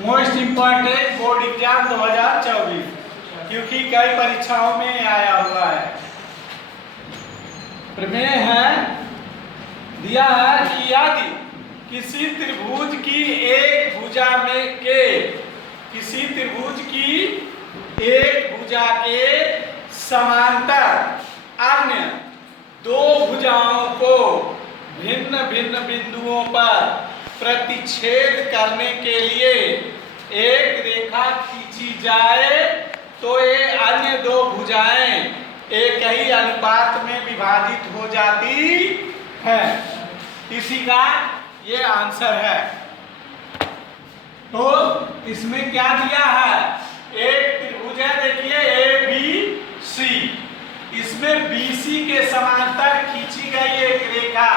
Most important board exam 2024, क्योंकि कई परीक्षाओं में आया हुआ है। प्रमेय है, दिया है कि यदि किसी त्रिभुज की एक भुजा में के किसी त्रिभुज की एक भुजा के समांतर अन्य दो भुजाओं को भिन्न भिन्न बिंदुओं पर प्रतिच्छेद करने के लिए एक रेखा खींची जाए तो ये अन्य दो भुजाएं एक ही अनुपात में विभाजित हो जाती है। इसी का ये आंसर है। तो इसमें क्या दिया है, एक त्रिभुज है, देखिए ए बी सी, इसमें बीसी के समांतर खींची गई एक रेखा।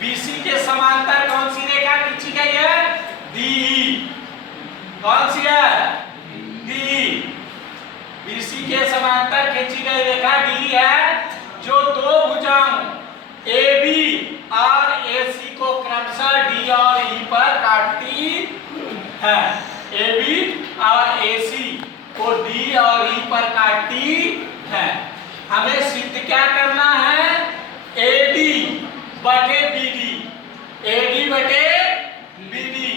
बीसी के समांतर कौन सी रेखा खींची गई है, डी। कौन सी है, डी। बीसी के समांतर खींची गई रेखा डी है, जो दो भुजाओं ए बी और ए सी को क्रमशः डी और ई पर काटती है। ए बी और ए सी को डी और ई पर काटती है। हमें सिद्ध क्या करना है, ए डी बटे बी डी, ए डी बटे बी डी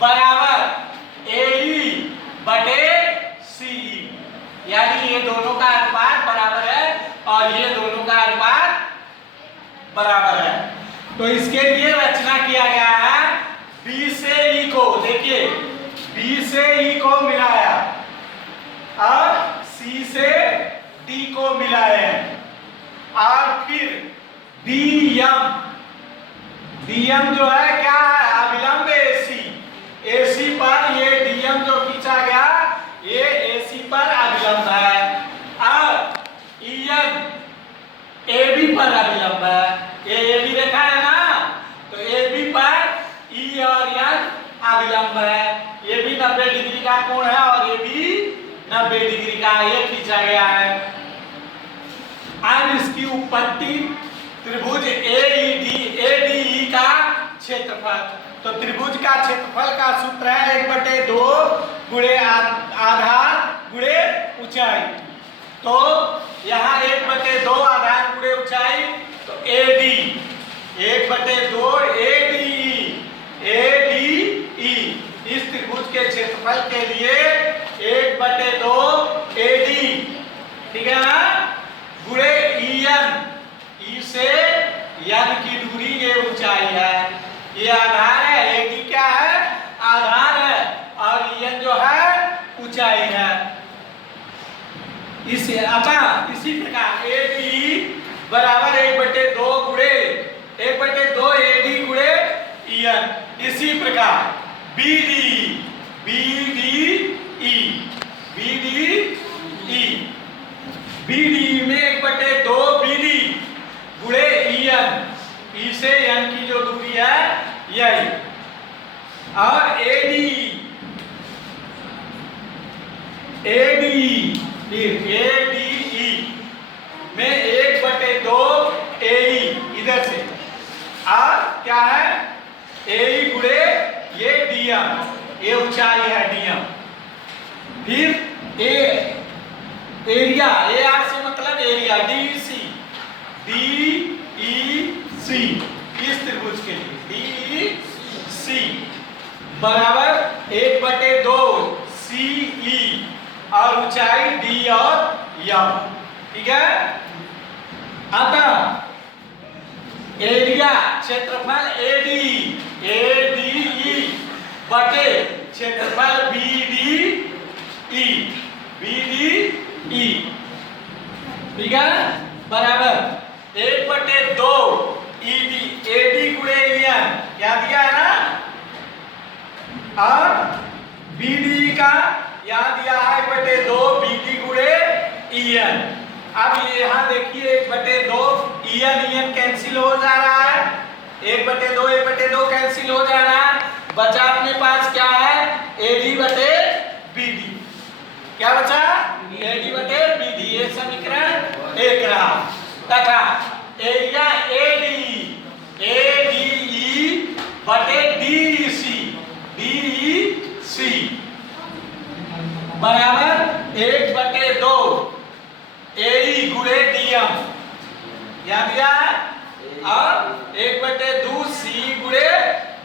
बराबर ए ई बटे सी ई, यानी ये दोनों का अनुपात बराबर है और ये दोनों का अनुपात बराबर है। तो इसके लिए रचना किया गया है, बी से ई को, देखिए बी से ई को मिलाया और सी से डी को मिलाए हैं, और फिर डीएम, डीएम जो है क्या है, अभिलंब एसी, एसी पर ये डीएम जो खींचा गया ये एसी पर अभिलंब है, और ईएन एबी पर अभिलंब है। ये एबी रेखा है ना, तो एबी पर ई और एन अभिलंब है। ये भी 90 डिग्री का कोण है और ये भी 90 डिग्री का ये खींचा गया है। अब इसकी उत्पत्ति त्रिभुज एडीई का क्षेत्रफल, तो त्रिभुज का क्षेत्रफल का सूत्र है 1/2 गुणे आधार गुणे ऊंचाई। तो यहाँ 1/2 आधार गुणे ऊंचाई, तो एडी 1/2 एडीई इस त्रिभुज के क्षेत्रफल के लिए 1/2 एडी, ठीक है ना, गुणे ईएन, ई से एन की दूरी ये ऊंचाई है, ये आधार है, एडी क्या है, आधार है, और ईएन जो है ऊंचाई है। इसी प्रकार एडी बराबर 1/2 गुणे 1/2 एडी गुणे ईएन। इसी प्रकार बीडी में 1/2 बीडी गुणे ईएन, ई से एन की जो दूरी है यही, और एडी में 1/2 एई इधर से, और क्या है एई गुणे ये डीएम, ये ऊंचाई है डीएम। फिर एरिया, ए आर से मतलब एरिया, डीईसी इस त्रिभुज के लिए डीईसी बराबर 1/2 सीई और ऊंचाई डी और एम, ठीक है। अतः एरिया क्षेत्रफल एडीई बटे क्षेत्रफल बीडीई, ठीक है, बराबर 1/2 एडी गुणे ईएन, क्या दिया है ना, और बीडी का यहाँ दिया है 1/2 बीडी गुणे ईएन। अब यहाँ देखिए 1/2 ईएन कैंसिल हो जा रहा है, 1/2 कैंसिल हो जा रहा है, बचा अपने पास क्या है, एडी बटे बीडी, क्या बचा, एडी बटे बीडी, ये समीकरण 1 रहा। तथा एरिया एडीई बटे डीईसी बराबर 1/2 AE गुणे DM, याद दिया है, और 1/2 CE गुणे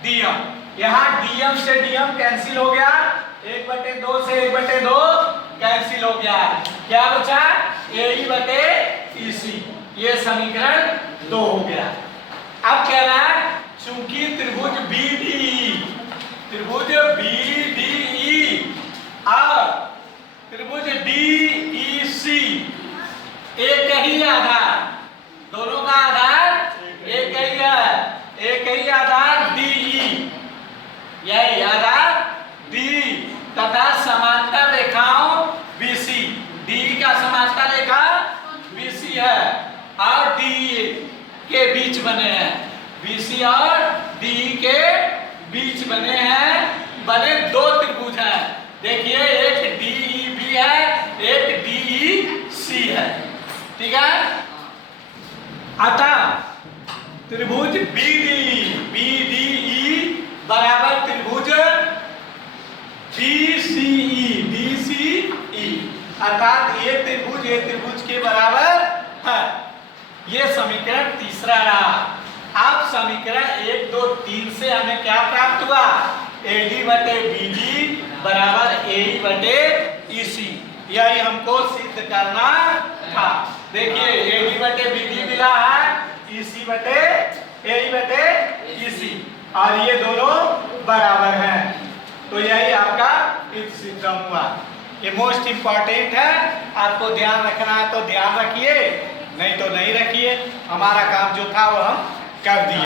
DM। यहाँ DM से DM कैंसिल हो गया, 1/2 से 1/2 कैंसिल हो गया, क्या बचा AE/EC, ये समीकरण 2 हो गया। अब कह रहा है चूंकि त्रिभुज BDE और त्रिभुज DEC एक ही आधार, दोनों का आधार एक ही है, एक ही आधार DE, यही आधार D तथा समांतर रेखाओं BC, DE का समांतर रेखा BC है और DE के बीच बने हैं, BC और DE के बीच बने हैं, बने दो त्रिभुज हैं। देखिए एक DEB है, एक DEC है, ठीक है। अतः त्रिभुज BDE बराबर त्रिभुज DCE, अर्थात ये त्रिभुज के बराबर है। ये समीकरण तीसरा रहा। अब समीकरण 1, 2, 3 से हमें क्या प्राप्त हुआ, AD/BD बराबर AE/EC, यही हमको सिद्ध करना था। देखिए AD/BD मिला है, AE/EC, और ये दोनों बराबर हैं, तो यही आपका सिद्ध हुआ। ये मोस्ट इंपॉर्टेंट है, आपको ध्यान रखना है तो ध्यान रखिए, नहीं तो नहीं रखिए। हमारा काम जो था वो हम कर दिए।